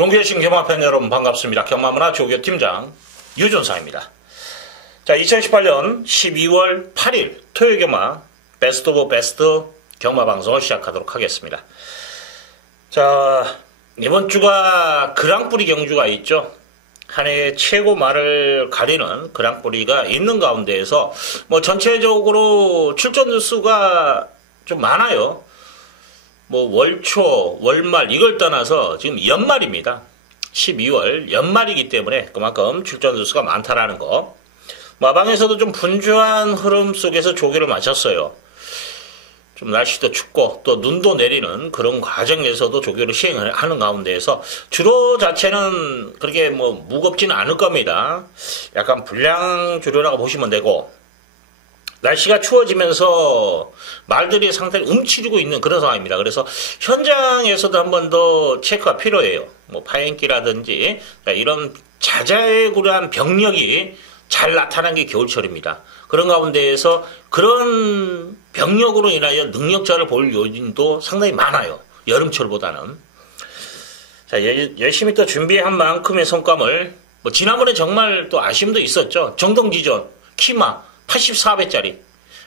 종교신 경마팬 여러분 반갑습니다. 경마문화 조교 팀장 유준상입니다. 자, 2018년 12월 8일 토요일 경마 베스트 오브 베스트 경마 방송을 시작하도록 하겠습니다. 자, 이번 주가 그랑뿌리 경주가 있죠. 한 해의 최고 말을 가리는 그랑뿌리가 있는 가운데에서 뭐 전체적으로 출전 수가 좀 많아요. 뭐 월초, 월말 이걸 떠나서 지금 연말입니다. 12월 연말이기 때문에 그만큼 출전 수가 많다라는 거. 마방에서도 좀 분주한 흐름 속에서 조기를 마쳤어요. 좀 날씨도 춥고 또 눈도 내리는 그런 과정에서도 조교를 시행을 하는 가운데에서 주로 자체는 그렇게 뭐 무겁지는 않을 겁니다. 약간 불량 주류라고 보시면 되고 날씨가 추워지면서 말들이 상당히 움츠리고 있는 그런 상황입니다. 그래서 현장에서도 한 번 더 체크가 필요해요. 뭐 파행기라든지 이런 자잘구레한 병력이 잘 나타난 게 겨울철입니다. 그런 가운데에서 그런 병력으로 인하여 능력자를 볼 요인도 상당히 많아요. 여름철보다는. 자, 열심히 또 준비한 만큼의 성과물, 뭐 지난번에 정말 또 아쉬움도 있었죠. 정동지전, 키마, 84배짜리.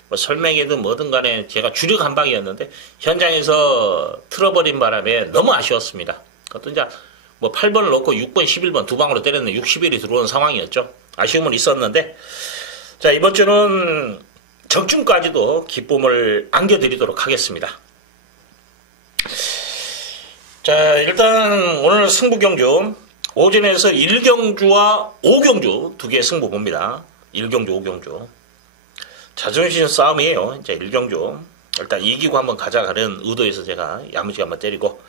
뭐 설명이든 뭐든 간에 제가 주력 한 방이었는데 현장에서 틀어버린 바람에 너무 아쉬웠습니다. 그것도 이제 뭐 8번을 넣고 6번, 11번 두 방으로 때렸는데 60일이 들어오는 상황이었죠. 아쉬움은 있었는데 자 이번 주는 적중까지도 기쁨을 안겨드리도록 하겠습니다. 자 일단 오늘 승부 경주 오전에서 1경주와 5경주 두 개의 승부 봅니다. 1경주, 5경주. 자존심 싸움이에요. 이제 1경주. 일단 이기고 한번 가져가는 의도에서 제가 야무지게 한번 때리고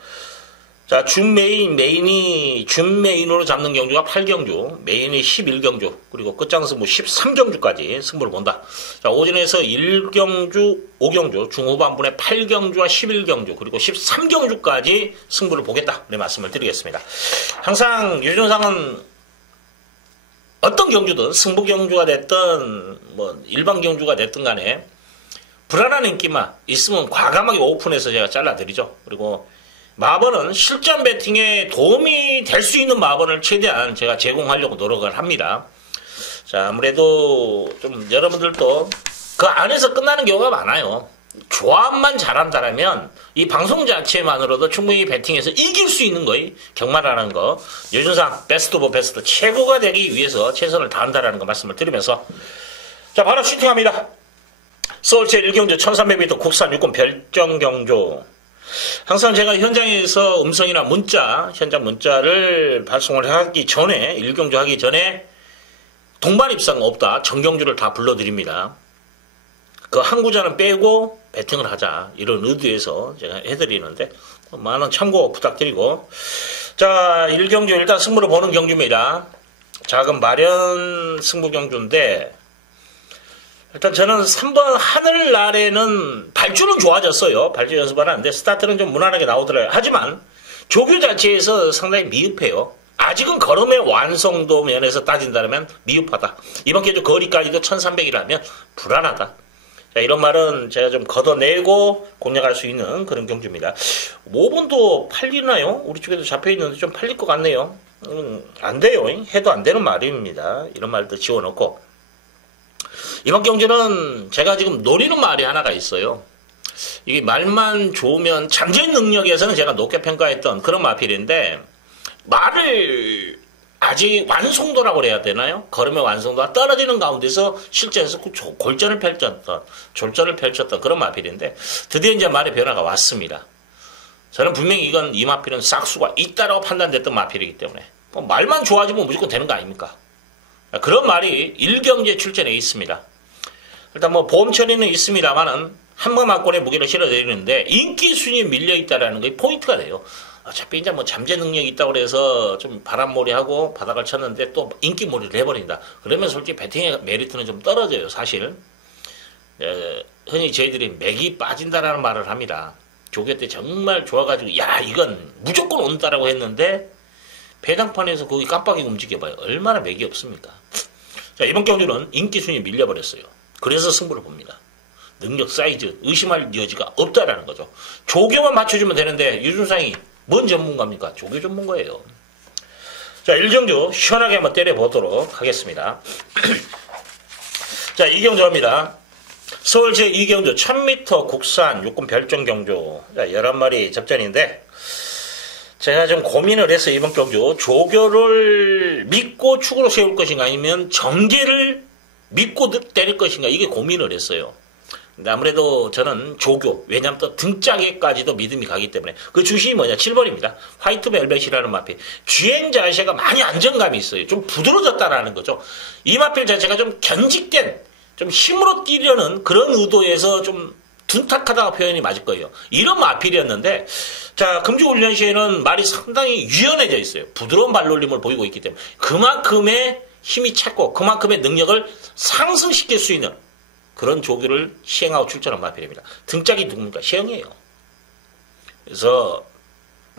자, 준 메인, 메인이 준 메인으로 잡는 경주가 8경주, 메인이 11경주, 그리고 끝장승부 13경주까지 승부를 본다. 자, 오전에서 1경주, 5경주, 중후반분에 8경주와 11경주, 그리고 13경주까지 승부를 보겠다. 네, 말씀을 드리겠습니다. 항상 유준상은 어떤 경주든 승부 경주가 됐든 뭐 일반 경주가 됐든 간에 불안한 인기만 있으면 과감하게 오픈해서 제가 잘라드리죠. 그리고 마번은 실전 배팅에 도움이 될 수 있는 마번을 최대한 제가 제공하려고 노력을 합니다. 자, 아무래도 좀 여러분들도 그 안에서 끝나는 경우가 많아요. 조합만 잘한다면 이 방송 자체만으로도 충분히 배팅해서 이길 수 있는 거예요. 경마라는 거. 요즘상 베스트 오브 베스트 최고가 되기 위해서 최선을 다한다라는 거 말씀을 드리면서 자, 바로 슈팅합니다. 서울제 1경주 1300m 국산 육군 별정 경조 항상 제가 현장에서 음성이나 문자, 현장 문자를 발송을 하기 전에, 일경주 하기 전에 동반 입상 없다. 정경주를 다 불러드립니다. 그 항구자는 빼고 배팅을 하자. 이런 의도에서 제가 해드리는데, 많은 참고 부탁드리고. 자, 일경주 일단 승부를 보는 경주입니다. 작은 마련 승부 경주인데, 일단 저는 3번 하늘날에는 발주는 좋아졌어요. 발주 연습을 하는데 스타트는 좀 무난하게 나오더라고요. 하지만 조교 자체에서 상당히 미흡해요. 아직은 걸음의 완성도 면에서 따진다면 미흡하다. 이번 기회도 거리까지도 1300이라면 불안하다. 자, 이런 말은 제가 좀 걷어내고 공략할 수 있는 그런 경주입니다. 5번도 팔리나요? 우리 쪽에도 잡혀있는데 좀 팔릴 것 같네요. 음, 안 돼요. 해도 안 되는 말입니다. 이런 말도 지워놓고. 이번 경주는 제가 지금 노리는 말이 하나가 있어요. 이게 말만 좋으면 잠재 능력에서는 제가 높게 평가했던 그런 마필인데 말을 아직 완성도라고 그래야 되나요? 걸음의 완성도가 떨어지는 가운데서 실전에서 그 골전을 펼쳤던 졸전을 펼쳤던 그런 마필인데 드디어 이제 말의 변화가 왔습니다. 저는 분명히 이건 이 마필은 싹수가 있다라고 판단됐던 마필이기 때문에 뭐 말만 좋아지면 무조건 되는 거 아닙니까? 그런 말이 일경제 출전에 있습니다. 일단 뭐 보험 처리는 있습니다만은 한번만권의 무게를 실어드리는데 인기 순위에 밀려 있다라는 게 포인트가 돼요. 어차피 이제 뭐 잠재 능력이 있다고 그래서 좀 바람몰이하고 바닥을 쳤는데 또 인기몰이를 해버린다. 그러면 솔직히 배팅의 메리트는 좀 떨어져요, 사실. 에, 흔히 저희들이 맥이 빠진다라는 말을 합니다. 조개 때 정말 좋아가지고 야 이건 무조건 온다라고 했는데 배당판에서 거기 깜빡이 움직여봐요. 얼마나 맥이 없습니까? 자 이번 경주는 인기 순위 밀려버렸어요. 그래서 승부를 봅니다. 능력 사이즈 의심할 여지가 없다라는 거죠. 조교만 맞춰주면 되는데 유준상이 뭔 전문가입니까? 조교 전문가예요. 자, 일경주 시원하게 한번 때려보도록 하겠습니다. 자, 이경주입니다. 서울 제2경주 1000m 국산 육군 별정경주. 자, 11마리 접전인데, 제가 좀 고민을 해서 이번 경주 조교를 믿고 축으로 세울 것인가 아니면 정계를 믿고 때릴 것인가 이게 고민을 했어요. 아무래도 저는 조교, 왜냐하면 또 등짝에까지도 믿음이 가기 때문에 그 주심이 뭐냐? 7번입니다. 화이트 벨벳이라는 마필. 주행 자세가 많이 안정감이 있어요. 좀 부드러졌다라는 거죠. 이 마필 자체가 좀 견직된, 좀 힘으로 뛰려는 그런 의도에서 좀 둔탁하다가 표현이 맞을 거예요. 이런 마필이었는데, 자, 금주 훈련 시에는 말이 상당히 유연해져 있어요. 부드러운 발놀림을 보이고 있기 때문에. 그만큼의 힘이 찼고, 그만큼의 능력을 상승시킬 수 있는 그런 조교를 시행하고 출전한 마필입니다. 등짝이 누굽니까? 시행이에요. 그래서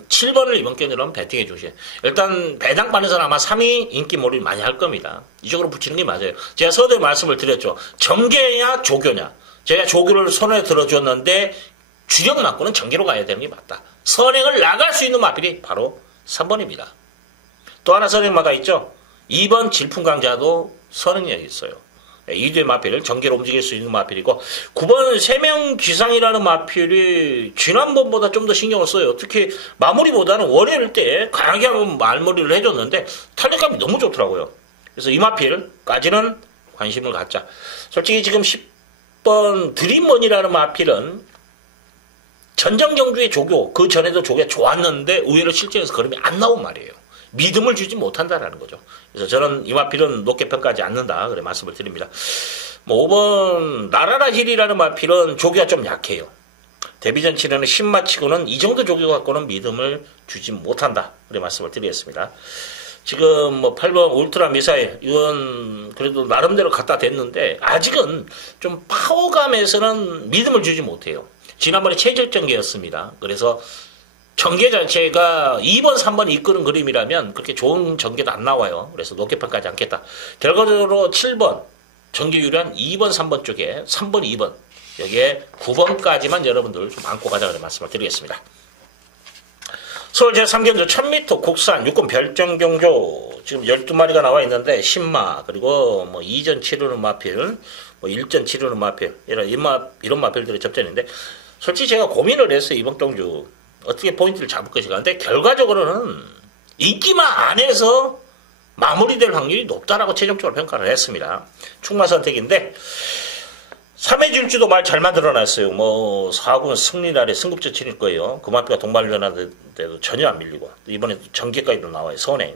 7번을 이번 경기는 배팅해 주세요. 일단 배당 받는 사람 아마 3위 인기 몰이 많이 할 겁니다. 이쪽으로 붙이는 게 맞아요. 제가 서두에 말씀을 드렸죠. 정계냐 조교냐. 제가 조교를 손에 들어줬는데 주력 맞고는 정계로 가야 되는 게 맞다. 선행을 나갈 수 있는 마필이 바로 3번입니다. 또 하나 선행마가 있죠. 2번 질풍강자도 선행력이 있어요. 이두의 마필을 전개로 움직일 수 있는 마필이고 9번 세명 기상이라는 마필이 지난번보다 좀 더 신경을 써요. 특히 마무리보다는 원회를 때 강하게 한번 말머리를 해줬는데 탄력감이 너무 좋더라고요. 그래서 이 마필까지는 관심을 갖자. 솔직히 지금 10번 드림먼이라는 마필은 전정경주의 조교 그 전에도 조교가 좋았는데 의외로 실전에서 걸음이 안 나온 말이에요. 믿음을 주지 못한다라는 거죠. 그래서 저는 이마필은 높게 평가하지 않는다. 그래 말씀을 드립니다. 뭐 5번 나라라 힐이라는 마필은 조교가 좀 약해요. 데뷔전 치르는 신마치고는 이 정도 조교 갖고는 믿음을 주지 못한다. 그래 말씀을 드리겠습니다. 지금 뭐 8번 울트라 미사일 이건 그래도 나름대로 갖다 댔는데 아직은 좀 파워감에서는 믿음을 주지 못해요. 지난번에 체질전개였습니다. 그래서 전개 자체가 2번, 3번 이끄는 그림이라면 그렇게 좋은 전개도 안 나와요. 그래서 높게 평가하지 않겠다. 결과적으로 7번 전개율은 2번, 3번 쪽에 3번, 2번 여기에 9번까지만 여러분들 좀 안고 가자 고 말씀을 드리겠습니다. 서울 제3경주 1000m 국산 육군 별정 경조 지금 12마리가 나와 있는데 신마 그리고 뭐 2전 치르는 마필 뭐 1전 치르는 마필 이런 이마, 이런 마필들의 접전인데 솔직히 제가 고민을 했어요 이번 경주 어떻게 포인트를 잡을 것인가. 근데 결과적으로는 인기만 안에서 마무리될 확률이 높다라고 최종적으로 평가를 했습니다. 충마 선택인데 3회 질주도 말 잘 만들어놨어요. 뭐 4군 승리 날에 승급제 치를 거예요. 그만큼 동말련하는데도 전혀 안 밀리고 이번에 전개까지도 나와요. 선행.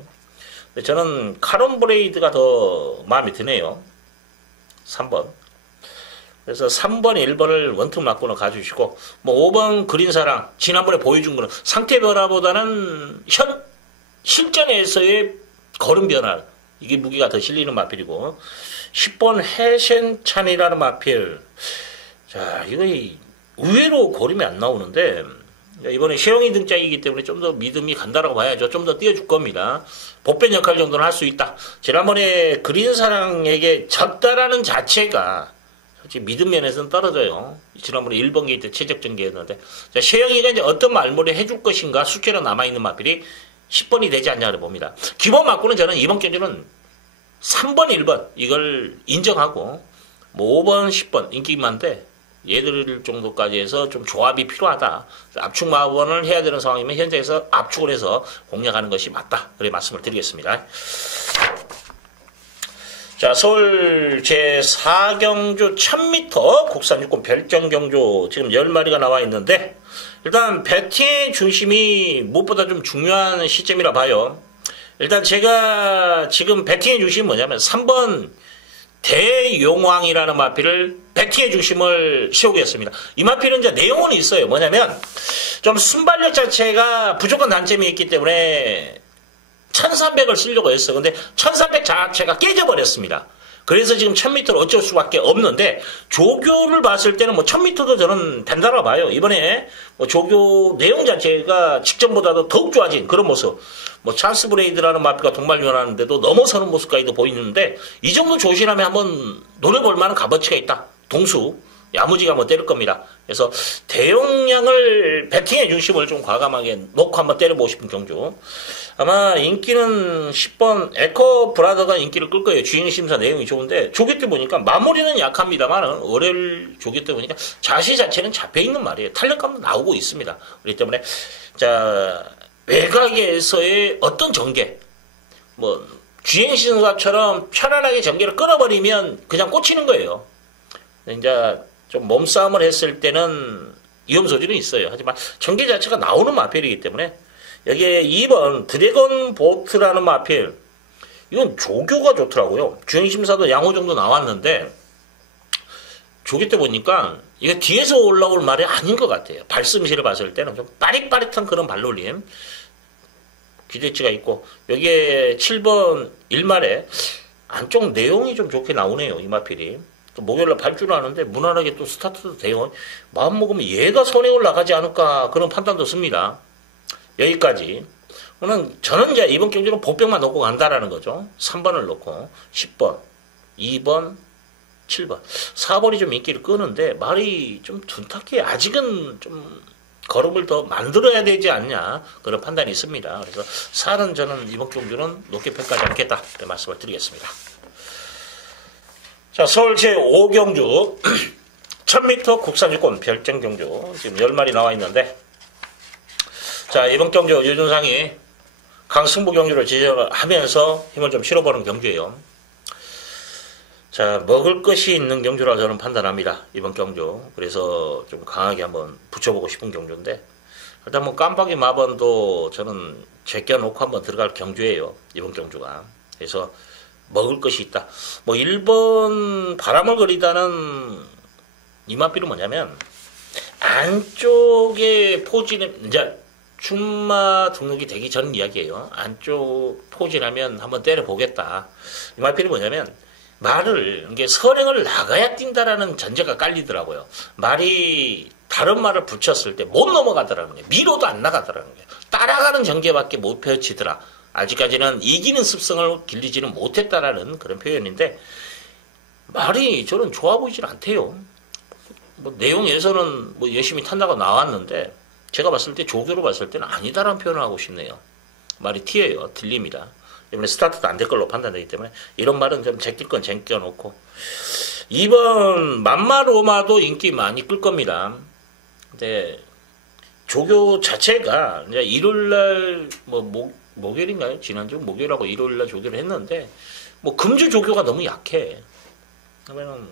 저는 카론 브레이드가 더 마음에 드네요. 3번. 그래서 3번, 1번을 원투 맞고는 가주시고, 뭐 5번 그린사랑, 지난번에 보여준 거는 상태 변화보다는 현, 실전에서의 걸음 변화, 이게 무기가 더 실리는 마필이고, 10번 해센찬이라는 마필. 자, 이거 의외로 걸음이 안 나오는데, 이번에 시영이 등짝이기 때문에 좀 더 믿음이 간다라고 봐야죠. 좀더 띄워줄 겁니다. 복변 역할 정도는 할 수 있다. 지난번에 그린사랑에게 졌다라는 자체가 솔직히 믿음 면에서는 떨어져요. 지난번에 1번 게이트 최적 전개였는데. 자, 최영이가 이제 어떤 말머리 해줄 것인가 숙제로 남아있는 마필이 10번이 되지 않냐를 봅니다. 기본 맞고는 저는 이번 경주는 3번, 1번 이걸 인정하고 뭐 5번, 10번 인기만데 얘들 정도까지 해서 좀 조합이 필요하다. 압축 마원을 해야 되는 상황이면 현장에서 압축을 해서 공략하는 것이 맞다. 그래 말씀을 드리겠습니다. 자, 서울 제4경주 1000m 국산 육군 별정경주 지금 10마리가 나와 있는데 일단 배팅의 중심이 무엇보다 좀 중요한 시점이라 봐요. 일단 제가 지금 배팅의 중심이 뭐냐면 3번 대용왕이라는 마필을 배팅의 중심을 세우겠습니다. 이 마필은 이제 내용은 있어요. 뭐냐면 좀 순발력 자체가 부족한 단점이 있기 때문에 1300을 쓰려고 했어. 근데 1300 자체가 깨져버렸습니다. 그래서 지금 1000m를 어쩔 수밖에 없는데 조교를 봤을 때는 뭐 1000m도 저는 된다고 봐요. 이번에 뭐 조교 내용 자체가 직전보다도 더욱 좋아진 그런 모습. 뭐 찬스 브레이드라는 마피가 동말련하는데도 넘어서는 모습까지도 보이는데 이 정도 조신하면 한번 노려볼 만한 값어치가 있다. 동수 야무지게 한번 때릴 겁니다. 그래서 대용량을 배팅의 중심을 좀 과감하게 놓고 한번 때려보고 싶은 경주. 아마 인기는 10번 에코 브라더가 인기를 끌 거예요. 주인 심사 내용이 좋은데 조개 때 보니까 마무리는 약합니다만은 월요일 조개 때 보니까 자시 자체는 잡혀 있는 말이에요. 탄력감도 나오고 있습니다. 그렇기 때문에 자 외곽에서의 어떤 전개 뭐 주행 신사처럼 편안하게 전개를 끊어버리면 그냥 꽂히는 거예요. 이제 좀 몸싸움을 했을 때는 위험 소지는 있어요. 하지만 전개 자체가 나오는 마필이기 때문에 여기에 2번 드래곤 보트라는 마필 이건 조교가 좋더라고요. 주행심사도 양호 정도 나왔는데 조교 때 보니까 이게 뒤에서 올라올 말이 아닌 것 같아요. 발음실을 봤을 때는 좀 빠릿빠릿한 그런 발놀림 기대치가 있고 여기에 7번 일말에 안쪽 내용이 좀 좋게 나오네요. 이 마필이. 또 목요일날 발주를 하는데 무난하게 또 스타트도 돼요. 마음 먹으면 얘가 선에 올라가지 않을까 그런 판단도 씁니다. 여기까지. 저는 저는 이제 이번 경기로 복병만 놓고 간다라는 거죠. 3번을 놓고 10번, 2번, 7번. 4번이 좀 인기를 끄는데 말이 좀 둔탁해. 아직은 좀 걸음을 더 만들어야 되지 않냐 그런 판단이 있습니다. 그래서 4는 저는 이번 경주는 높게 평가하지 않겠다 이 말씀을 드리겠습니다. 자 서울 제5경주 1000m 국산유권 별정 경주 지금 10마리 나와 있는데 자 이번 경주 유준상이 강승부 경주를 지정하면서 힘을 좀 실어보는 경주예요. 자, 먹을 것이 있는 경주라 저는 판단합니다. 이번 경주. 그래서 좀 강하게 한번 붙여보고 싶은 경주인데, 일단 뭐 깜빡이 마번도 저는 제껴놓고 한번 들어갈 경주예요. 이번 경주가. 그래서 먹을 것이 있다. 뭐 1번 바람을 거리다는 이마비는 뭐냐면, 안쪽에 포진을, 이제 춘마 등록이 되기 전 이야기예요. 안쪽 포진하면 한번 때려보겠다. 이마비는 뭐냐면, 말을 이게 선행을 나가야 뛴다라는 전제가 깔리더라고요. 말이 다른 말을 붙였을 때 못 넘어가더라는 거예요. 미로도 안 나가더라는 거예요. 따라가는 전개밖에 못 펼치더라. 아직까지는 이기는 습성을 길리지는 못했다라는 그런 표현인데 말이 저는 좋아 보이질 않대요. 뭐 내용에서는 뭐 열심히 탄다고 나왔는데 제가 봤을 때 조교로 봤을 때는 아니다라는 표현을 하고 싶네요. 말이 튀어요. 들립니다. 이번에 스타트도 안 될 걸로 판단되기 때문에 이런 말은 좀 제낄 건 제껴놓고 2번 맘마로마도 인기 많이 끌 겁니다. 근데 조교 자체가 이제 일요일날 뭐 목, 목요일인가요? 지난주 목요일하고 일요일날 조교를 했는데 뭐 금주 조교가 너무 약해. 그러면은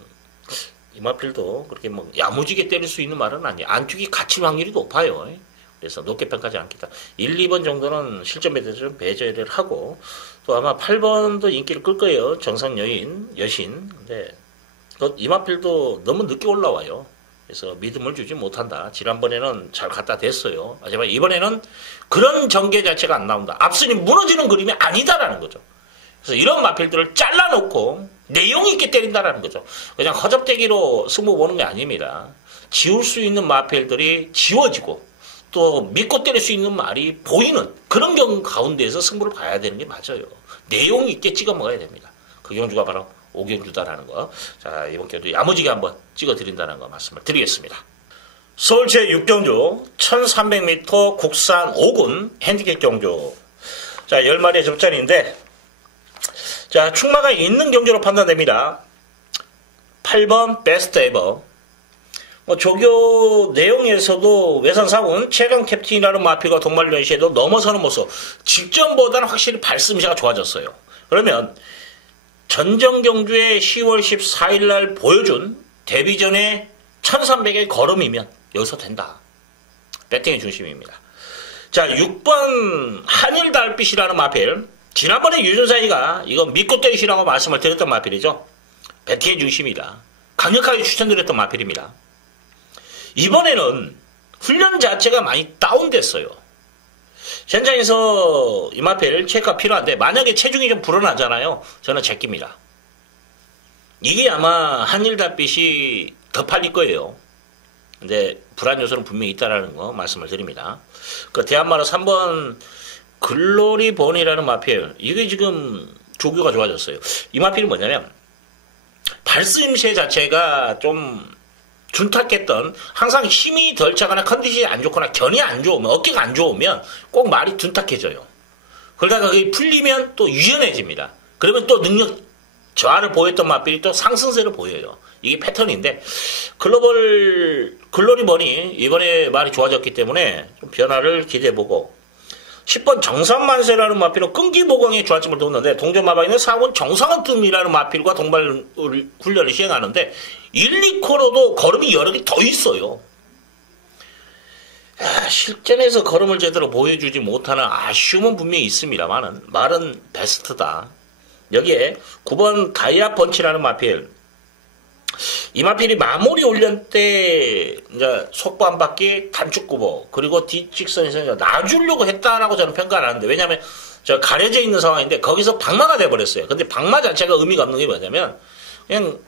이마필도 그렇게 뭐 야무지게 때릴 수 있는 말은 아니에요. 안쪽이 갇힐 확률이 높아요. 그래서 높게 평가하지 않겠다. 1, 2번 정도는 실점에 대해서 좀 배제를 하고 또 아마 8번도 인기를 끌 거예요. 정상 여인, 여신. 근데 그 이마필도 너무 늦게 올라와요. 그래서 믿음을 주지 못한다. 지난번에는 잘 갖다 댔어요. 하지만 이번에는 그런 전개 자체가 안 나온다. 앞선이 무너지는 그림이 아니다라는 거죠. 그래서 이런 마필들을 잘라놓고 내용 있게 때린다라는 거죠. 그냥 허접대기로 승부 보는 게 아닙니다. 지울 수 있는 마필들이 지워지고 또 믿고 때릴 수 있는 말이 보이는 그런 경우 가운데에서 승부를 봐야 되는 게 맞아요. 내용 있게 찍어 먹어야 됩니다. 그 경주가 바로 오경주다라는 거. 자, 이번 경도 야무지게 한번 찍어 드린다는 거 말씀을 드리겠습니다. 서울 제6경주 1300m 국산 5군 핸디캡 경주. 자, 10마리의 접전인데 자, 충마가 있는 경주로 판단됩니다. 8번 베스트 에버 뭐 조교 내용에서도 외산사군 최강 캡틴이라는 마피가 동말련 시에도 넘어서는 모습 직전보다는 확실히 발음새가 좋아졌어요. 그러면 전정경주의 10월 14일 날 보여준 데뷔전의 1300의 걸음이면 여기서 된다. 배팅의 중심입니다. 자, 6번 한일 달빛이라는 마필. 지난번에 유준사이가 이거 믿고 때리시라고 말씀을 드렸던 마필이죠. 배팅의 중심이다. 강력하게 추천드렸던 마필입니다. 이번에는 훈련 자체가 많이 다운됐어요. 현장에서 이마펠 체크가 필요한데 만약에 체중이 좀 불어나잖아요. 저는 제낍니다. 이게 아마 한일 달빛이 더 팔릴 거예요. 근데 불안 요소는 분명히 있다라는 거 말씀을 드립니다. 그 대한마라 3번 글로리 본이라는 마필 이게 지금 조교가 좋아졌어요. 이 마필이 뭐냐면 발스임새 자체가 좀 둔탁했던 항상 힘이 덜 차거나 컨디션이 안 좋거나 견이 안 좋으면 어깨가 안 좋으면 꼭 말이 둔탁해져요. 그러다가 그게 풀리면 또 유연해집니다. 그러면 또 능력 저하를 보였던 마필이 또 상승세를 보여요. 이게 패턴인데 글로벌 글로리 머니 이번에 말이 좋아졌기 때문에 좀 변화를 기대해보고 10번 정상만세라는 마필로 끈기보강에 좋아짐을 뒀는데 동전마방에는 4번 정상은뜸이라는 마필과 동발 훈련을 시행하는데 1, 2코로도 걸음이 여러 개 더 있어요. 야, 실전에서 걸음을 제대로 보여주지 못하는 아쉬움은 분명히 있습니다만은 말은 베스트다. 여기에 9번 다이아 펀치라는 마필 이 마필이 마무리 훈련 때 한 바퀴 단축 구보 그리고 뒷직선에서 놔주려고 했다라고 저는 평가를 하는데 왜냐하면 저 가려져 있는 상황인데 거기서 방마가 돼 버렸어요. 근데 방마 자체가 의미가 없는 게 뭐냐면 그냥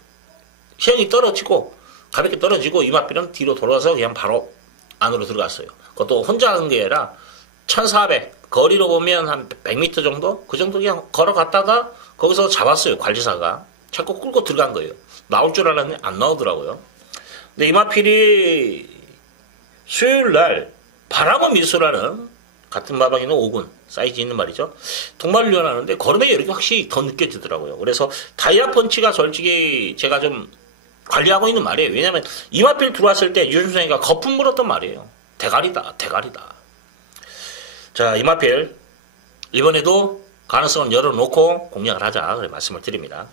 시행이 떨어지고 가볍게 떨어지고 이마필은 뒤로 돌아서 그냥 바로 안으로 들어갔어요. 그것도 혼자 하는 게 아니라 1400 거리로 보면 한 100m 정도 그 정도 그냥 걸어갔다가 거기서 잡았어요 관리사가 자꾸 끌고 들어간 거예요. 나올 줄 알았는데 안 나오더라고요. 근데 이마필이 수요일 날 바람은 미소라는 같은 마방에 있는 5군 사이즈 있는 말이죠. 동말을 연하는데 걸음의 여력이 확실히 더 느껴지더라고요. 그래서 다이아 펀치가 솔직히 제가 좀 관리하고 있는 말이에요. 왜냐하면 이마필 들어왔을 때 유준성이가 거품 물었던 말이에요. 대가리다, 대가리다. 자, 이마필 이번에도 가능성을 열어놓고 공략을 하자 그래 말씀을 드립니다.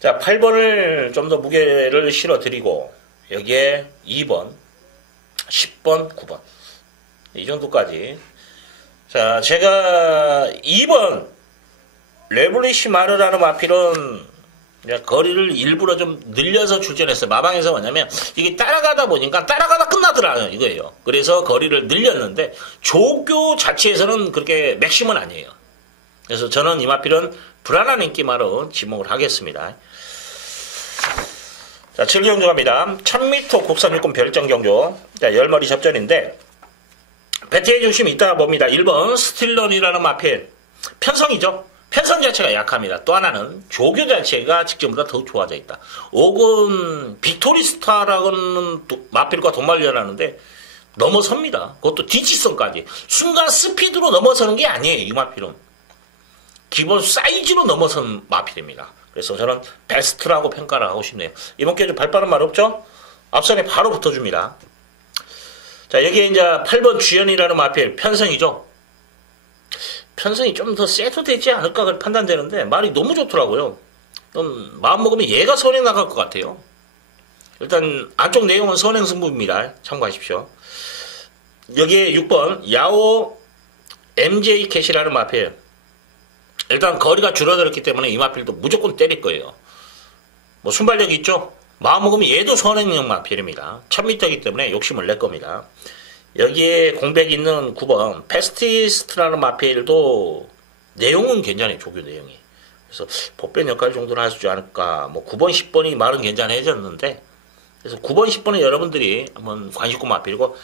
자, 8번을 좀 더 무게를 실어 드리고 여기에 2번, 10번, 9번 이 정도까지 자, 제가 2번 레블리시 마르라는 마필은 거리를 일부러 좀 늘려서 출전했어요. 마방에서 뭐냐면 이게 따라가다 보니까 따라가다 끝나더라고요. 이거예요. 그래서 거리를 늘렸는데 조교 자체에서는 그렇게 맥심은 아니에요. 그래서 저는 이 마필은 불안한 인기마로 지목을 하겠습니다. 자, 7경주 갑니다. 1000m 국산 육군 별정 경주. 자, 열머리 접전인데, 배트의 중심이 있다 봅니다. 1번 스틸런이라는 마필. 편성이죠. 편성 자체가 약합니다. 또 하나는 조교 자체가 직전보다 더 좋아져 있다. 5군 빅토리스타라는 마필과 동말련하는데 넘어섭니다. 그것도 뒤치성까지. 순간 스피드로 넘어서는 게 아니에요. 이 마필은. 기본 사이즈로 넘어선 마필입니다. 그래서 저는 베스트라고 평가를 하고 싶네요. 이번 기회 좀 발빠른 말 없죠? 앞선에 바로 붙어줍니다. 자, 여기에 이제 8번 주연이라는 마필, 편성이죠? 편성이 좀 더 세도 되지 않을까 판단되는데, 말이 너무 좋더라고요. 좀 마음 먹으면 얘가 선에 나갈 것 같아요. 일단, 안쪽 내용은 선행 승부입니다. 참고하십시오. 여기에 6번, 야오 MJ 캐시라는 마필. 일단 거리가 줄어들었기 때문에 이마필도 무조건 때릴 거예요. 뭐 순발력이 있죠? 마음먹으면 얘도 선행력 마필입니다. 1000m이기 때문에 욕심을 낼 겁니다. 여기에 공백 있는 9번 페스티스트라는 마필도 내용은 괜찮아요. 조교 내용이. 그래서 복변 역할 정도는 할수 있지 않을까. 뭐 9번, 10번이 말은 괜찮아졌는데 그래서 9번, 10번은 여러분들이 한번 관심고 마필이고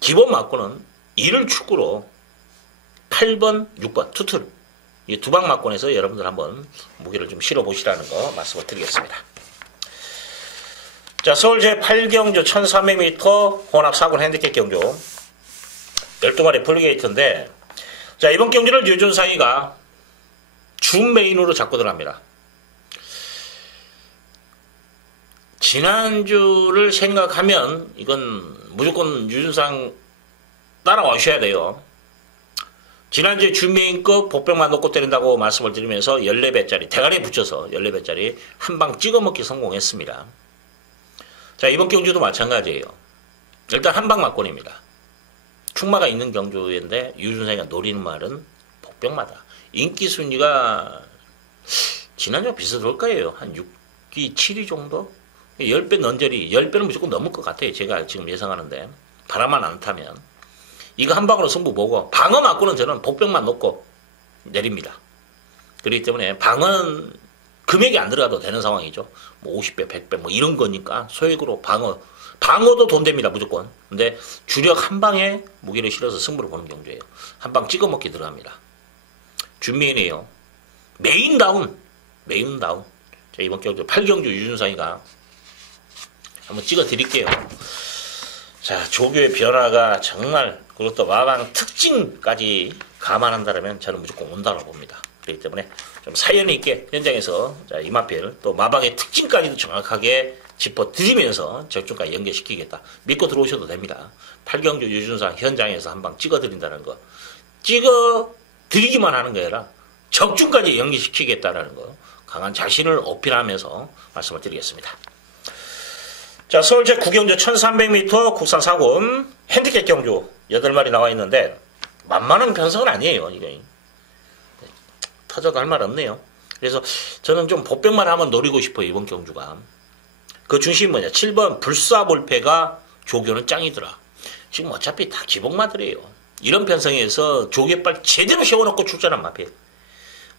기본 맞고는 이를 축구로 8번, 6번 투틀 이 두방 막권에서 여러분들 한번 무게를 좀 실어 보시라는 거 말씀을 드리겠습니다. 자, 서울 제8경주 1300m 혼합 4군 핸디캡 경주 12마리 풀게이트인데 자, 이번 경주를 유준상이가 준 메인으로 잡고 들어갑니다. 지난주를 생각하면 이건 무조건 유준상 따라와셔야 돼요. 지난주에 준비인급 복병만 놓고 때린다고 말씀을 드리면서 14배짜리, 대가리에 붙여서 14배짜리 한 방 찍어먹기 성공했습니다. 자, 이번 경주도 마찬가지예요. 일단 한 방 맞권입니다. 충마가 있는 경주인데 유준상이가 노리는 말은 복병마다. 인기 순위가 지난주와 비슷할 거예요. 한 6위, 7위 정도? 10배 넌저리, 10배는 무조건 넘을 것 같아요. 제가 지금 예상하는데. 바람만 안 타면. 이거 한 방으로 승부 보고 방어 맞고는 저는 복병만 놓고 내립니다. 그렇기 때문에 방어는 금액이 안 들어가도 되는 상황이죠. 뭐 50배, 100배 뭐 이런 거니까 소액으로 방어 방어도 돈 됩니다 무조건. 근데 주력 한 방에 무게를 실어서 승부를 보는 경주예요. 한 방 찍어 먹기 들어갑니다. 준메인이에요. 메인 다운, 메인 다운. 자 이번 경주 8경주 유준상이가 한번 찍어 드릴게요. 자, 조교의 변화가 정말 또 마방 특징까지 감안한다면 저는 무조건 온다고 봅니다. 그렇기 때문에 좀 사연이 있게 현장에서 자, 이마필 또 마방의 특징까지도 정확하게 짚어드리면서 적중까지 연계시키겠다. 믿고 들어오셔도 됩니다. 팔경주 유준상 현장에서 한 방 찍어드린다는 거. 찍어드리기만 하는 거 아니라 적중까지 연계시키겠다라는 거. 강한 자신을 어필하면서 말씀을 드리겠습니다. 자, 서울제 구경주 1300m 국산 사군 핸디캡 경주 8마리 나와 있는데 만만한 편성은 아니에요. 이게. 터져도 할말 없네요. 그래서 저는 좀 복병만 한번 노리고 싶어요. 이번 경주가. 그 중심이 뭐냐. 7번 불사볼패가 조교는 짱이더라. 지금 어차피 다 기복마들이에요. 이런 편성에서 조개빨 제대로 세워놓고 출전한 마필.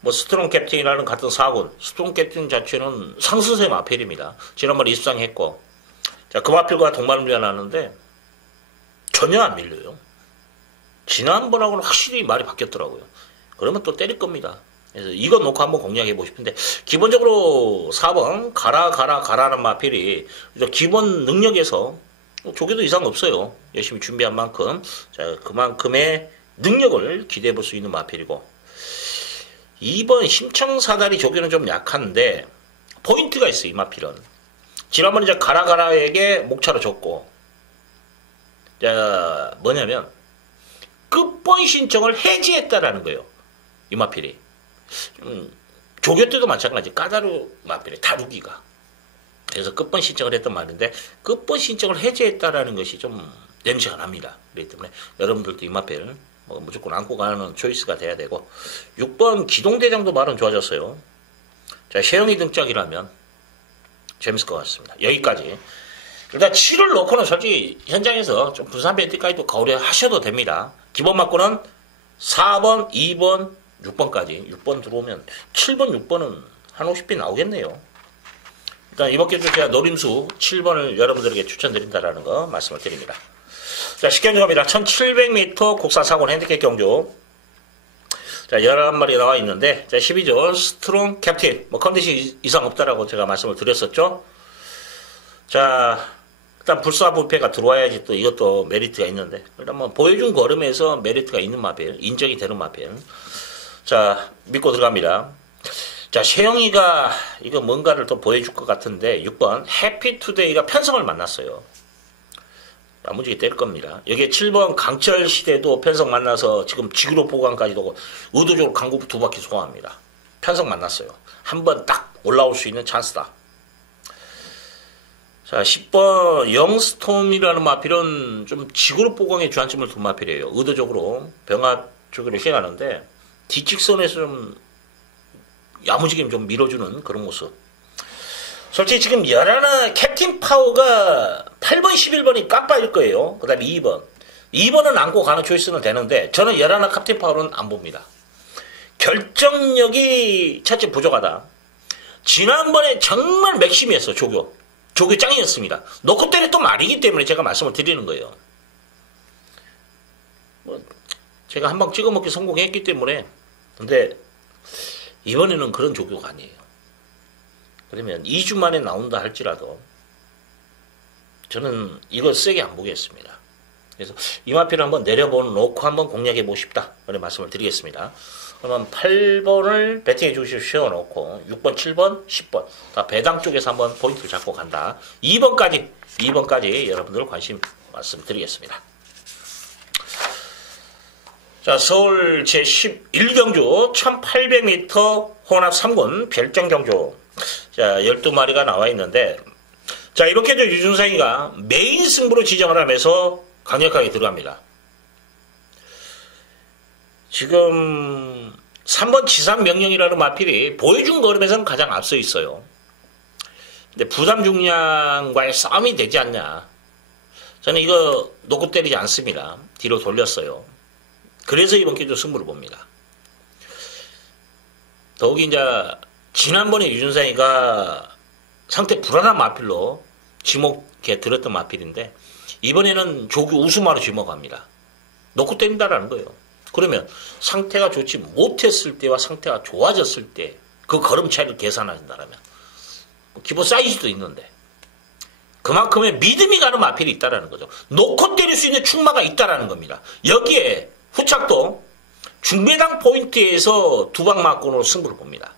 뭐 스트롱 캡틴이라는 같은 사군, 스트롱 캡틴 자체는 상승세 마필입니다. 지난번에 입상했고, 자, 그 마필과 동반훈련 하는데 전혀 안 밀려요. 지난번하고는 확실히 말이 바뀌었더라고요. 그러면 또 때릴 겁니다. 그래서 이거 놓고 한번 공략해 보고 싶은데 기본적으로 4번 가라 가라 가라는 마필이 기본 능력에서 조개도 이상 없어요. 열심히 준비한 만큼 자 그만큼의 능력을 기대해 볼 수 있는 마필이고 2번 심청사다리 조개는 좀 약한데 포인트가 있어요. 이 마필은 지난번에 이제 가라가라에게 목차로 줬고 자 뭐냐면 끝번 신청을 해지했다라는 거예요. 이 마필이 음, 조교 때도 마찬가지 까다로 마필이 다루기가 그래서 끝번 신청을 했던 말인데 끝번 신청을 해제했다라는 것이 좀 냄새가 납니다. 그렇기 때문에 여러분들도 이마필 뭐 무조건 안고 가는 초이스가 돼야 되고 6번 기동대장도 말은 좋아졌어요. 자 셰영이 등짝이라면 재밌을 것 같습니다. 여기까지 일단 7을 놓고는 솔직히 현장에서 좀 부산 밴드까지도 거래하셔도 됩니다. 기본 맞고는 4번, 2번, 6번까지 6번 들어오면 7번, 6번은 한 50비 나오겠네요. 일단 이번 기회에 제가 노림수 7번을 여러분들에게 추천드린다라는 거 말씀을 드립니다. 자, 식견중합니다. 1700m 국산 사고 핸디캡 경주. 자, 11마리 나와 있는데, 자, 12조 스트롱 캡틴. 뭐, 컨디션 이상 없다라고 제가 말씀을 드렸었죠. 자, 일단 불사부패가 들어와야지 또 이것도 메리트가 있는데, 일단 뭐, 보여준 걸음에서 메리트가 있는 마필, 인정이 되는 마필. 자, 믿고 들어갑니다. 자, 세영이가 이거 뭔가를 또 보여줄 것 같은데 6번 해피투데이가 편성을 만났어요. 야무지게 때릴 겁니다. 여기에 7번 강철 시대도 편성 만나서 지금 지구로 보관까지도 의도적으로 강구 두 바퀴 소화합니다. 편성 만났어요. 한 번 딱 올라올 수 있는 찬스다. 자, 10번 영스톰이라는 마필은 좀 지구로 보강에 주안점을 둔 마필이에요. 의도적으로 병합 쪽으로 시행하는데 뒤직선에서 좀 야무지게 좀 밀어주는 그런 모습. 솔직히 지금 열하나 캡틴 파워가 8번, 11번이 깜빡일 거예요. 그 다음에 2번. 2번은 안고 가는 초이스는 되는데 저는 열하나 캡틴 파워는 안 봅니다. 결정력이 차체 부족하다. 지난번에 정말 맥심이었어, 조교. 조교 짱이었습니다. 놓고 때렸던 말이기 때문에 제가 말씀을 드리는 거예요. 뭐 제가 한 방 찍어먹기 성공했기 때문에 근데 이번에는 그런 조교가 아니에요. 그러면 2주 만에 나온다 할지라도 저는 이걸 세게 안 보겠습니다. 그래서 이마피를 한번 내려보는 놓고 한번 공략해 보고 싶다. 그런 말씀을 드리겠습니다. 그러면 8번을 배팅해 주시고 놓고 6번, 7번, 10번 다 배당 쪽에서 한번 포인트를 잡고 간다. 2번까지 2번까지 여러분들 관심 말씀드리겠습니다. 자, 서울 제11경주 1800m 혼합 3군 별정경주. 자, 12마리가 나와 있는데, 자, 이렇게 저 유준상이가 메인 승부로 지정을 하면서 강력하게 들어갑니다. 지금 3번 지상 명령이라는 마필이 보여준 걸음에서는 가장 앞서 있어요. 근데 부담 중량과의 싸움이 되지 않냐. 저는 이거 놓고 때리지 않습니다. 뒤로 돌렸어요. 그래서 이번 기회도 승부를 봅니다. 더욱이 이제 지난번에 유준상이가 상태 불안한 마필로 지목에 들었던 마필인데 이번에는 조기 우수마로 지목합니다. 놓고 때린다라는 거예요. 그러면 상태가 좋지 못했을 때와 상태가 좋아졌을 때 그 걸음 차이를 계산하신다면 뭐 기본 사이즈도 있는데 그만큼의 믿음이 가는 마필이 있다라는 거죠. 놓고 때릴 수 있는 충마가 있다라는 겁니다. 여기에 후착도 중매당 포인트에서 두 방 맞고는 승부를 봅니다.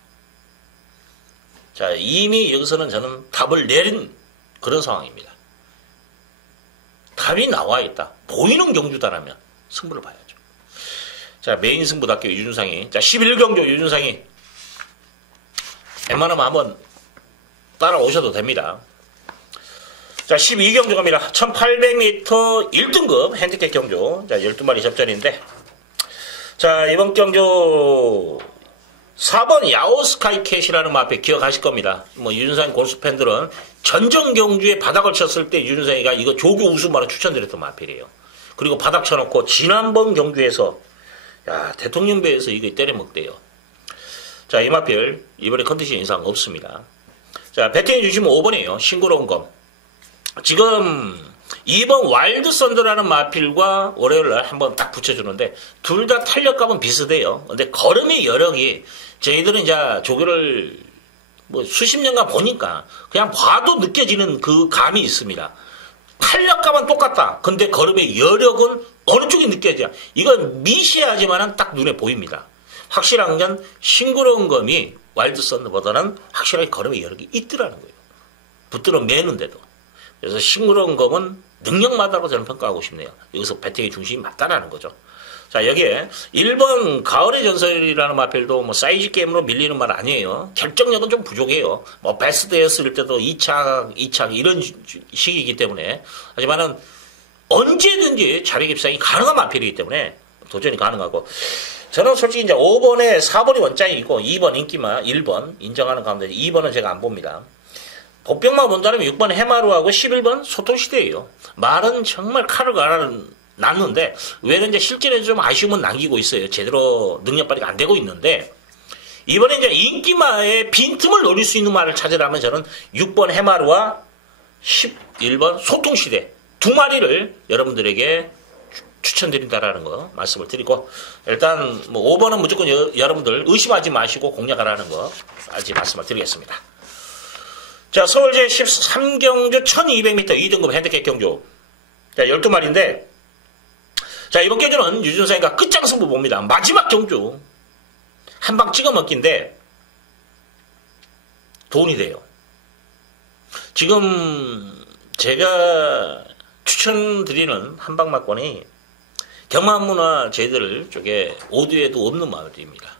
자, 이미 여기서는 저는 답을 내린 그런 상황입니다. 답이 나와 있다. 보이는 경주다라면 승부를 봐야죠. 자, 메인 승부답게 유준상이. 자, 11경주 유준상이. 웬만하면 한번 따라오셔도 됩니다. 자, 12경주 갑니다. 1800m 1등급 핸디캡 경주. 자, 12마리 접전인데. 자, 이번 경주 4번 야오스카이캣이라는 마페 기억하실 겁니다. 뭐 유준상 골수 팬들은 전정 경주에 바닥을 쳤을 때 유준상이가 이거 조교 우승만을 추천드렸던 마필이에요. 그리고 바닥 쳐놓고 지난번 경주에서 야 대통령 배에서 이거 때려먹대요. 자 이 마필 이번에 컨디션 이상 없습니다. 자 배팅해 주시면 5번이에요. 싱그러운 검. 지금 2번 와일드 썬더라는 마필과 월요일 날 한번 딱 붙여주는데 둘 다 탄력감은 비슷해요. 근데 걸음의 여력이 저희들은 이제 조교를 뭐 수십 년간 보니까 그냥 봐도 느껴지는 그 감이 있습니다. 탄력감은 똑같다. 근데 걸음의 여력은 어느 쪽이 느껴져야 이건 미시하지만은 딱 눈에 보입니다. 확실한 건 싱그러운 검이 와일드 썬더보다는 확실하게 걸음의 여력이 있더라는 거예요. 붙들어 매는데도. 그래서 싱그러운 검은 능력마다로 저는 평가하고 싶네요. 여기서 배팅의 중심이 맞다라는 거죠. 자, 여기에 1번 가을의 전설이라는 마필도 뭐 사이즈 게임으로 밀리는 말 아니에요. 결정력은 좀 부족해요. 뭐 베스트였을 때도 2착, 2착 이런 시기이기 때문에. 하지만은 언제든지 자리 깁상이 가능한 마필이기 때문에 도전이 가능하고. 저는 솔직히 이제 5번에 4번이 원장이고 2번 인기만 1번 인정하는 가운데 2번은 제가 안 봅니다. 복병만 본다면 6번 해마루하고 11번 소통시대예요. 말은 정말 칼을 갈아는 났는데 왜는 이제 실제로 좀 아쉬움은 남기고 있어요. 제대로 능력 발휘가 안 되고 있는데 이번에 이제 인기마의 빈틈을 노릴 수 있는 말을 찾으라면 저는 6번 해마루와 11번 소통시대 두 마리를 여러분들에게 추천드린다라는 거 말씀을 드리고 일단 뭐 5번은 무조건 여, 러분들 의심하지 마시고 공략하라는 거 아직 말씀을 드리겠습니다. 자 서울제 13경주 1200m 2등급 핸드캡 경주 자 12마리인데 자, 이번 경주는 유준상이가 끝장승부 봅니다. 마지막 경주. 한 방 찍어 먹기인데 돈이 돼요. 지금 제가 추천드리는 한방막권이 경마문화 제들 쪽에 오드에도 없는 마을입니다.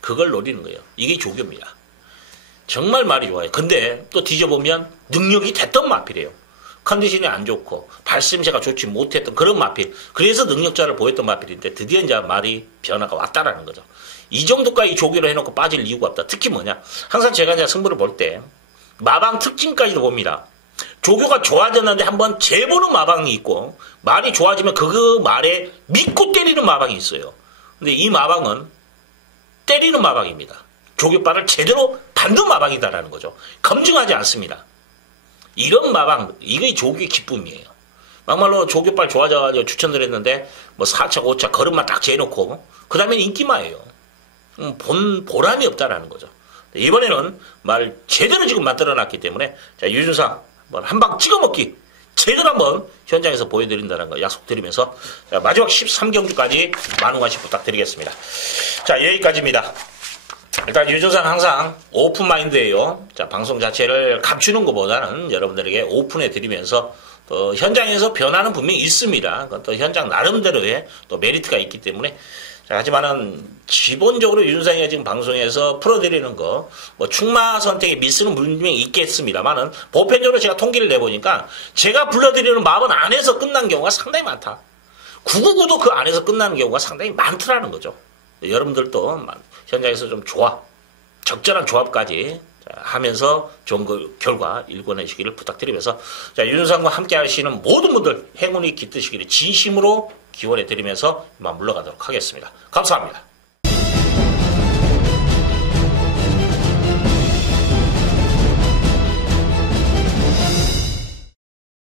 그걸 노리는 거예요. 이게 조교입니다. 정말 말이 좋아요. 근데 또 뒤져보면 능력이 됐던 마필이에요. 컨디션이 안 좋고 발심새가 좋지 못했던 그런 마필. 그래서 능력자를 보였던 마필인데 드디어 이제 말이 변화가 왔다라는 거죠. 이 정도까지 조기로 해놓고 빠질 이유가 없다. 특히 뭐냐? 항상 제가 이제 승부를 볼 때 마방 특징까지도 봅니다. 조교가 좋아졌는데 한번 재보는 마방이 있고 말이 좋아지면 그 말에 믿고 때리는 마방이 있어요. 근데 이 마방은 때리는 마방입니다. 조교발을 제대로 받는 마방이다라는 거죠. 검증하지 않습니다. 이런 마방, 이게 조교의 기쁨이에요. 막말로 조교빨 좋아져가지고 추천드렸는데, 뭐 4차, 5차 걸음만 딱 재놓고, 그 다음에 인기마예요. 음, 본, 보람이 없다라는 거죠. 이번에는 말 제대로 지금 만들어놨기 때문에, 자, 유준상, 한방 찍어먹기, 제대로 한번 현장에서 보여드린다는 거 약속드리면서, 자, 마지막 13경주까지 많은 관심 부탁드리겠습니다. 자, 여기까지입니다. 일단 유조상 항상 오픈 마인드예요. 자, 방송 자체를 감추는 것보다는 여러분들에게 오픈해 드리면서 또 현장에서 변화는 분명히 있습니다. 또 현장 나름대로의 또 메리트가 있기 때문에 자, 하지만은 기본적으로 윤상이가 지금 방송에서 풀어드리는 거, 뭐 충마 선택의 미스는 분명히 있겠습니다만은 보편적으로 제가 통계를 내보니까 제가 불러드리는 마법 안에서 끝난 경우가 상당히 많다. 999도 그 안에서 끝나는 경우가 상당히 많더라는 거죠. 여러분들도 현장에서 좀 조합, 적절한 조합까지 하면서 좋은 그 결과 일궈내시기를 부탁드리면서 자, 윤상과 함께 하시는 모든 분들 행운이 깃드시기를 진심으로 기원해 드리면서 이만 물러가도록 하겠습니다. 감사합니다.